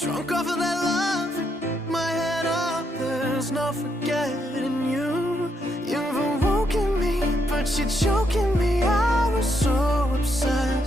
Drunk off of that love, my head up, there's no forgetting you. You've awoken me, but you're choking me. I was so upset.